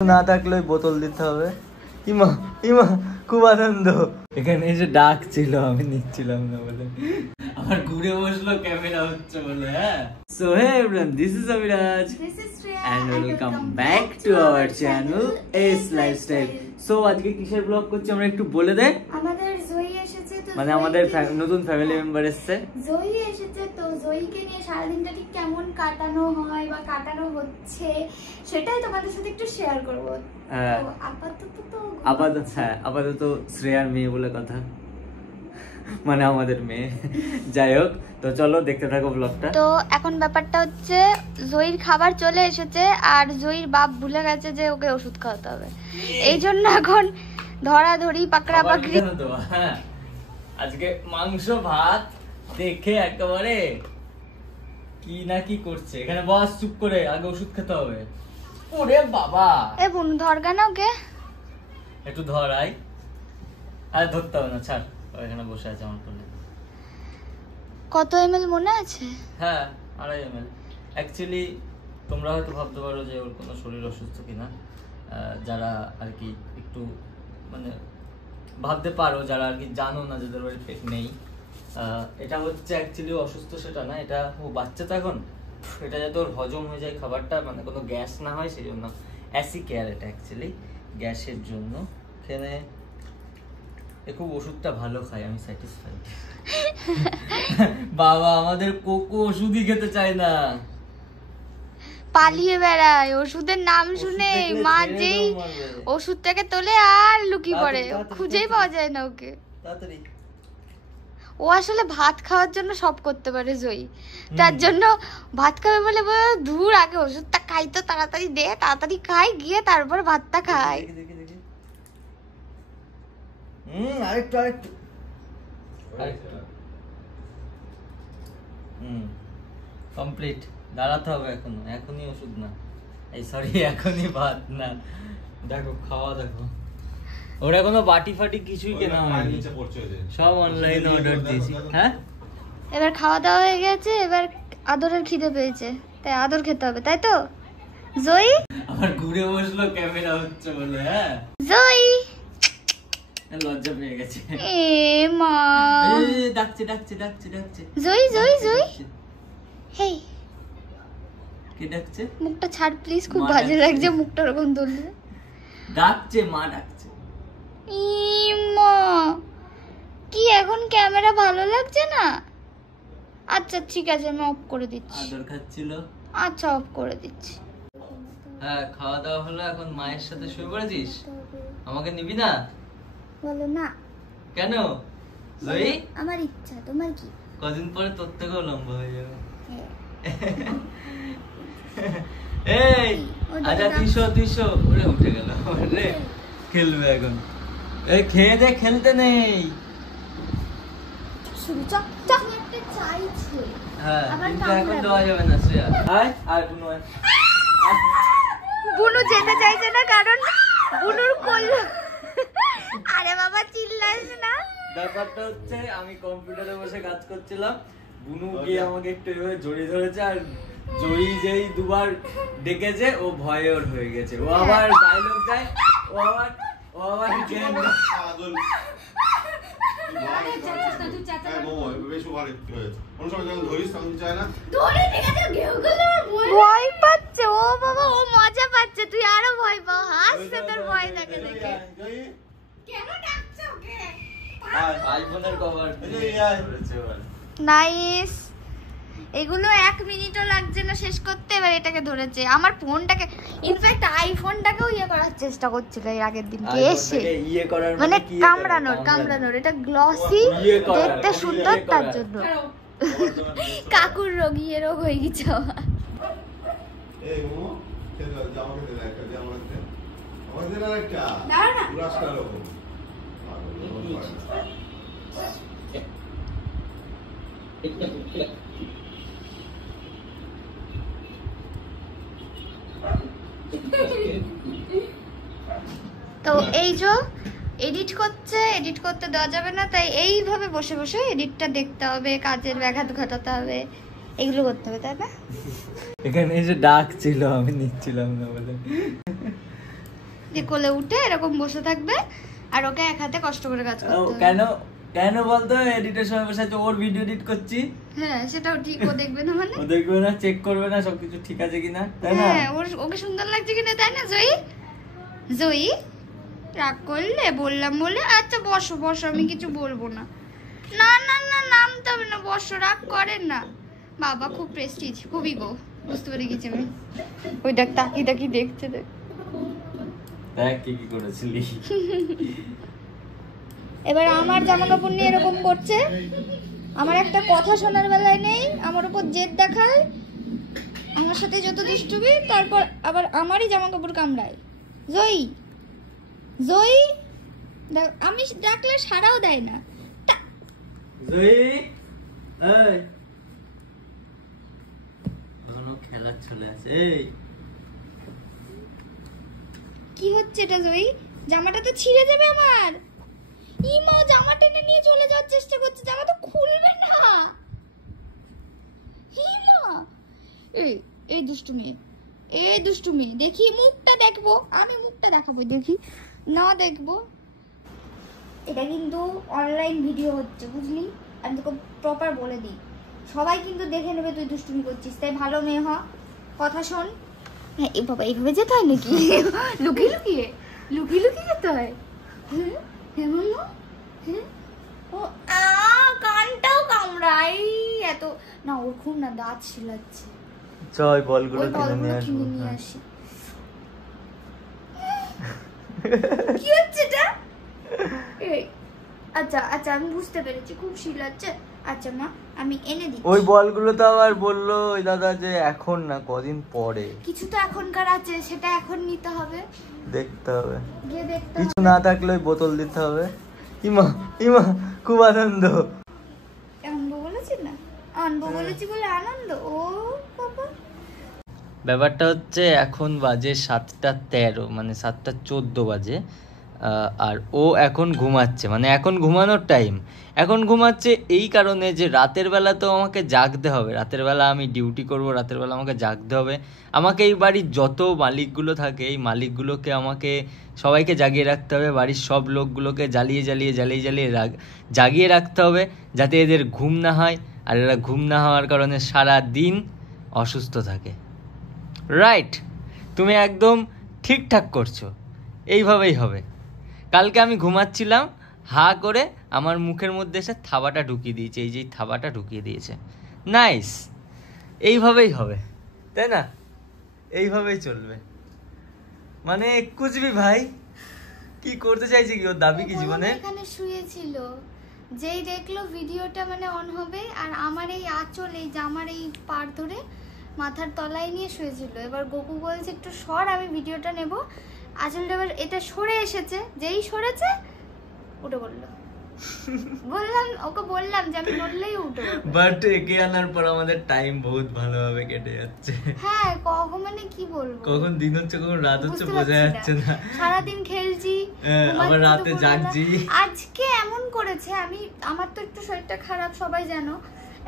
না থাকলে বোতল দিতে হবে। ইমা ইমা খুব আনন্দ। এখানে এসে ডাক ছিল, আমি নিচ্ছিলাম না বলে আমার ঘুরে বসলো ক্যামেরা হচ্ছে বলে। হ্যাঁ, so hey everyone, this is Abhiraj and welcome back to our channel S lifestyle. So আজকে কিসের ব্লগ করছি আমরা একটু বলে দেই। আমাদের জয়ী এসেছে, তো মানে আমাদের নতুন ফ্যামিলি মেম্বার এসেছে, জয়ী এসেছে। তো জয়ীকে নিয়ে সারাদিনটা ঠিক কেমন কাটানো হয় বা কাটানো হচ্ছে সেটাই তোমাদের সাথে একটু শেয়ার করব। হ্যাঁ, আপাতত শ্রেয়ার মেয়ে বলে কথা, মানে আমাদের মেয়ে। যাই হোক, তো চলো দেখতে থাকো ব্লগটা। তো এখন ব্যাপারটা হচ্ছে জয়ীর খাবার চলে এসেছে আর জয়ীর বাপ ভুলে গেছে যে ওকে ওষুধ খাওয়াতে হবে, এই জন্য এখন ধরাধরি পাকড়া পাকড়ি। হ্যাঁ, আজকে মাংস ভাত দেখে একেবারে কি না কি করছে এখানে। বস চুপ করে, আগে ওষুধ খেতে হবে। ওরে বাবা, এ বোন ধরগা না ওকে, একটু ধরাই। আর ধরতে হবে না, ছাড়, এখানে বসে আছে আমার কোলে। কত এমএল মনে আছে? হ্যাঁ, 2.5 ml। অ্যাকচুয়ালি তোমরা হয়তো ভাবতে পারো যে ওর কোনো শরীর অসুস্থ কিনা, যারা আর কি একটু মানে ভাবতে পারো, যারা আর কি জানো না, যাদের বাড়ি পেট নেই। এটা হচ্ছে অ্যাকচুয়ালি অসুস্থ সেটা না, এটা ও বাচ্চা তো এখন, এটা যাতে ওর হজম হয়ে যায় খাবারটা, মানে কোনো গ্যাস না হয় সেই জন্য অ্যাসি কেয়ার। এটা অ্যাকচুয়ালি গ্যাসের জন্য। এখানে খুব ওষুধটা ভালো খাই, আমি স্যাটিসফাইড। বাবা আমাদের কোকো ওষুধই খেতে চায় না, পালিয়ে বেড়ায় ওষুধের নাম শুনে। মা যেই ওষুধটাকে তোলে আর লুকিয়ে পড়ে, খুঁজেই পাওয়া যায় না ওকে। তাড়াতাড়ি। ও আসলে ভাত খাওয়ার জন্য সব করতে পারে জয়ী, তার জন্য ভাত খাবে বলে দূর আগে ওষুধটা খাই তো, তাড়াতাড়ি দে, তাড়াতাড়ি খাই, গিয়ে তারপর ভাতটা খাই। আরেকটু কমপ্লিট। দাঁড়াতে হবে এখনো, এখনই ওষুধ না, এই সরি এখনই ভাত না। দেখো খাওয়া, দেখো ওর এখনো বাটি ফাটি কিছুই কেনা হয়নি, সব অনলাইন অর্ডার দিয়েছি। হ্যাঁ, এবার খাওয়া দাওয়া হয়ে গেছে, এবার আদরের খিদে পেয়েছে, তাই আদর খেতে হবে, তাই তো জয়ী? আবার ঘুরে বসলো ক্যামেরা হচ্ছে বলে। হ্যাঁ, জয়ী লজ্জা পেয়ে গেছে। এ মা, ডাকছে ডাকছে ডাকছে ডাকছে। জয়ী জয়ী জয়ী, হেই কে ডাকছে? মুখটা ছাড় প্লিজ, খুব বাজে লাগছে মুখটা এরকম ধরলে। ডাকছে, মা ডাকছে। মা কি এখন ক্যামেরা ভালো লাগছে না? আচ্ছা ঠিক আছে, আমি অফ করে দিচ্ছি। আদর খাচ্ছিল, আচ্ছা অফ করে দিচ্ছি। হ্যাঁ, খাওয়া দাওয়া হলো, এখন মায়ের সাথে শুয়ে পড়েছিস। আমাকে নিবি না? বলো না। কেন জয়ী? আমার ইচ্ছা, তোমার কি? কদিন পরে তোর থেকেও লম্বা হয়ে যাবে। এই আচ্ছা, 200 ওরে উঠে গেল রে, খেলবে এখন। এই খেয়ে দে, খেলতে নেই। হ্যাঁ, কিন্তু এখন দেওয়া যাবে না। শ্রেয়া আয়, আর বুনু আয়। বুনু যেতে চাইছে না কারণ বুনুর কোল। আরে বাবা চিল্লাস না। ব্যাপারটা হচ্ছে আমি কম্পিউটারে বসে কাজ করছিলাম, বুনু গিয়ে আমাকে একটু এভাবে জড়িয়ে ধরেছে, আর জয়ী যেই দুবার ডেকেছে ও ভয়ে ওর হয়ে গেছে। ও আবার ডায়লগ দেয়, ও আবার জ্ঞান ভয় পাচ্ছে। ও বাবা, ও মজা পাচ্ছে, তুই আরো ভয় পাও, হাসছে তোর ভয় দেখে দেখে। কেন ডাকছো ওকে? আইফোনের কভার নাইস। এগুলো 1 মিনিটও লাগছে না শেষ করতে, এবার এটাকে ধরেছে। আমার ফোনটাকে, ইনফ্যাক্ট আইফোনটাকেও করার চেষ্টা করছিল এর আগের দিন এসে, মানে কামড়ানোর। এটা গ্লসি, দেখতে সুন্দর, তার জন্য কাকুর রোগীর রোগ হয়ে গেছে আমার। তো এই যে এডিট করতে দেওয়া যাবে না, তাই এইভাবে বসে বসে এডিটটা দেখতে হবে, কাজের ব্যাঘাত ঘটাতে হবে, এগুলো করতে হবে, তাই না? এখানে এসে ডাক ছিল, আমি নিচ্ছিলাম না বলে। যে কোলে উঠে এরকম বসে থাকবে আর ওকে এক হাতে কষ্ট করে কাজ করতে হবে। কেন কেন বলতো এডিটের সময় বসে আছে, ওর ভিডিও এডিট করছি। হ্যাঁ সেটাও ঠিক, ও দেখবে না মানে? ও দেখবে না, চেক করবে না সবকিছু ঠিক আছে কিনা, তাই না? হ্যাঁ ওকে সুন্দর লাগছে কিনা, তাই না জয়ী? জয়ী রাগ করলে বললাম বলে, আচ্ছা বসো বসো, আমি কিছু বলবো না। না না না নামতে হবে না, বসো, রাগ করেন না। বাবা খুব প্রেস্টিজ, খুবই গো, বুঝতে পেরে গেছি আমি। ওই দেখ তাকি তাকি দেখছে, দেখ দেখ কি করেছিলি। এবার আমার জামা কাপড় নিয়ে এরকম করছে, আমার একটা কথা শোনার বেলায় নেই, আমার উপর জেদ দেখায়, আমার সাথে যত দুষ্টুমি, তারপর আবার আমারই জামা কাপড় কামড়ায়। জয়ী জয়ী আমি ডাকলে সাড়াও দেয় না। জয়ী এই এখনো খেলা চলে আছে। এই কি হচ্ছে এটা জয়ী? জামাটা তো ছিঁড়ে যাবে আমার। ইমা জামা টেনে নিয়ে চলে যাওয়ার চেষ্টা করছে, জামা তো খুলবে না। ইমা এই দুষ্টু মেয়ে, এই দুষ্টু মেয়ে, দেখি মুখটা দেখবো, আমি মুখটা দেখাবো, দেখি না দেখবো। এটা কিন্তু অনলাইন ভিডিও হচ্ছে বুঝলি, আমি তোকে প্রপার বলে দিই, সবাই কিন্তু দেখে নেবে তুই দুষ্টুমি করছিস, তাই ভালো মেয়ে হ, কথা শোন। হ্যাঁ এ বাবা এইভাবে যেতে হয় নাকি? লুকিয়ে লুকিয়ে লুকিয়ে লুকিয়ে যেতে হয়? হ্যাঁ মাম্মা, হ্যাঁ ও কানটাও কামড়াই এত না, ওর খুব না দাঁত ছিলাচ্ছে। চল বলগুলো কিনে নিয়ে আসি। কি হচ্ছে এটা? এই আচ্ছা আচ্ছা আমি বুঝতে পেরেছি, খুব শিলাচ্ছে। আচ্ছা মা আমি এনে দিচ্ছি। ওই বলগুলো তো আবার বললো ওই দাদা যে এখন না, কদিন পরে। কিছু তো এখনকার আছে, সেটা এখন নিতে হবে, দেখতে হবে, গিয়ে দেখতে কিছু হবে। না থাকলে ওই বোতল দিতে হবে। ইমা ইমা খুব আনন্দ। আনবো বলেছি না, আনবো বলেছি বলে আনন্দ। ও বাবা ব্যাপারটা হচ্ছে এখন বাজে 7:13, মানে 7:14 বাজে, আর ও এখন ঘুমাচ্ছে, মানে এখন ঘুমানোর টাইম। এখন ঘুমাচ্ছে এই কারণে যে রাতের বেলা তো আমাকে জাগতে হবে, রাতের বেলা আমি ডিউটি করব, রাতের বেলা আমাকে জাগতে হবে। আমাকে এই বাড়ির যত মালিকগুলো থাকে এই মালিকগুলোকে আমাকে সবাইকে জাগিয়ে রাখতে হবে, বাড়ির সব লোকগুলোকে জ্বালিয়ে জ্বালিয়ে জ্বালিয়ে জ্বালিয়ে জাগিয়ে রাখতে হবে, যাতে এদের ঘুম না হয়, আর এরা ঘুম না হওয়ার কারণে সারা দিন অসুস্থ থাকে। রাইট, তুমি একদম ঠিকঠাক করছো, এইভাবেই হবে। কালকে আমি ঘুমাচ্ছিলাম, হা করে আমার মুখের মধ্যে এসে থাবাটা ঢুকিয়ে দিয়েছে, এই যে থাবাটা ঢুকিয়ে দিয়েছে। নাইস, এইভাবেই হবে, তাই না? এইভাবেই চলবে, মানে কুচবি ভাই কি করতে চাইছে, কি ওর দাবি কি জীবনে? এখানে শুয়েছিল, যেই দেখলো ভিডিওটা মানে অন হবে, আর আমার এই আঁচল, এই জামার এই পাড় ধরে মাথার তলায় নিয়ে শুয়েছিল। এবার গপু বলছে একটু সর, আমি ভিডিওটা নেব। আঁচলটা এবার এটা সরে এসেছে, যেই সরেছে উঠে বললো। ওকে বললাম যে আমি বললেই উঠে পড়বে। বাট একে আনার পর আমাদের টাইম বহুত ভালোভাবে কেটে যাচ্ছে। হ্যাঁ কখন মানে কি বলবো, কখন দিন হচ্ছে কখন রাত হচ্ছে বোঝা যাচ্ছে না। সারাদিন খেলছি, আবার রাতে জাগছি। আজকে এমন করেছে, আমার তো একটু শরীরটা খারাপ সবাই জানো,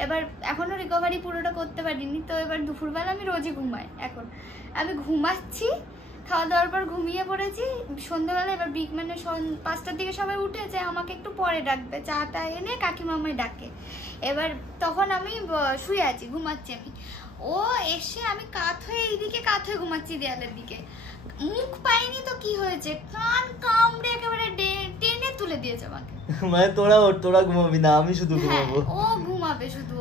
এবার এখনো রিকভারি পুরোটা করতে পারিনি, তো এবার দুপুরবেলা আমি রোজই ঘুমাই। এখন আমি ঘুমাচ্ছি, খাওয়া দাওয়ার পর ঘুমিয়ে পড়েছি, সন্ধ্যাবেলা এবার মানে 5টার দিকে সবাই উঠেছে, আমাকে একটু পরে ডাকবে, চাটা এনে কাকিমামাই ডাকে। এবার তখন আমি শুয়ে আছি, ঘুমাচ্ছি আমি, ও এসে আমি কাত হয়ে এইদিকে কাত হয়ে ঘুমাচ্ছি দেয়ালের দিকে, মুখ পাইনি তো কি হয়েছে, কান কামড়ে একেবারে টেনে তুলে দিয়েছে আমাকে। মানে তোরা ঘুমাবি না, আমি শুধু ঘুমাবো। ও ঘুমাবে শুধু,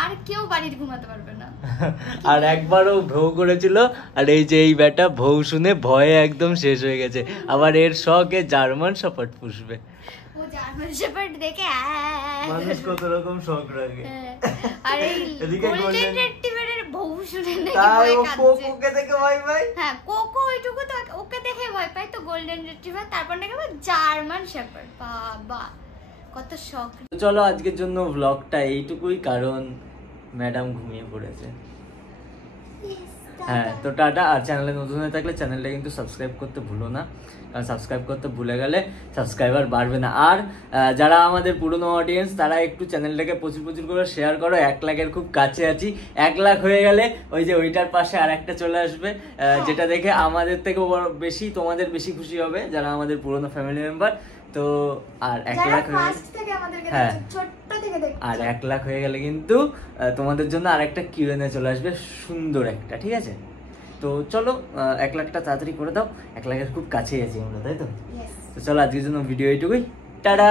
আর কেউ বাড়ির ঘুমাতে পারবে না। আর একবারও ভৌ করেছিল, আর এই যে এই ব্যাটা ভৌ শুনে ভয়ে একদম শেষ হয়ে গেছে। আবার এর শখে জার্মান শেপার্ড পুষবে। ও জার্মান শেপার্ড দেখে মানুষ কত রকম শখ রাখে। আর এই গোল্ডেন রিট্রিভারের ভৌ শুনে নাকি তাই ভয় ও কাঁদছে। কোকোকে দেখে ভয় পায়। হ্যাঁ কোকো ওইটুকু তো ওকে দেখে ভয় পায়, তো গোল্ডেন রিট্রিভার, তারপর নাকি জার্মান শেপার্ড। বাবা কত শখ। চলো আজকের জন্য ব্লগটা এইটুকুই, কারণ ম্যাডাম ঘুমিয়ে পড়েছে। হ্যাঁ তো টাটা। আর চ্যানেলে নতুন হয়ে থাকলে চ্যানেলটা কিন্তু সাবস্ক্রাইব করতে ভুলো না, কারণ সাবস্ক্রাইব করতে ভুলে গেলে সাবস্ক্রাইবার বাড়বে না। আর যারা আমাদের পুরনো অডিয়েন্স তারা একটু চ্যানেলটাকে প্রচুর প্রচুর করে শেয়ার করো। 1 লাখের খুব কাছে আছি। 1 লাখ হয়ে গেলে ওই যে ওইটার পাশে আর একটা চলে আসবে, যেটা দেখে আমাদের থেকে বেশি তোমাদের বেশি খুশি হবে যারা আমাদের পুরনো ফ্যামিলি মেম্বার। তো আর 1 লাখ হয়ে হ্যাঁ আর 1 লাখ হয়ে গেলে কিন্তু তোমাদের জন্য আর একটা Q&A চলে আসবে, সুন্দর একটা, ঠিক আছে? তো চলো 1 লাখটা তাড়াতাড়ি করে দাও, 1 লাখের খুব কাছেই আছি আমরা, তাই তো? তো চলো আজকের জন্য ভিডিও এইটুকুই, টাটা।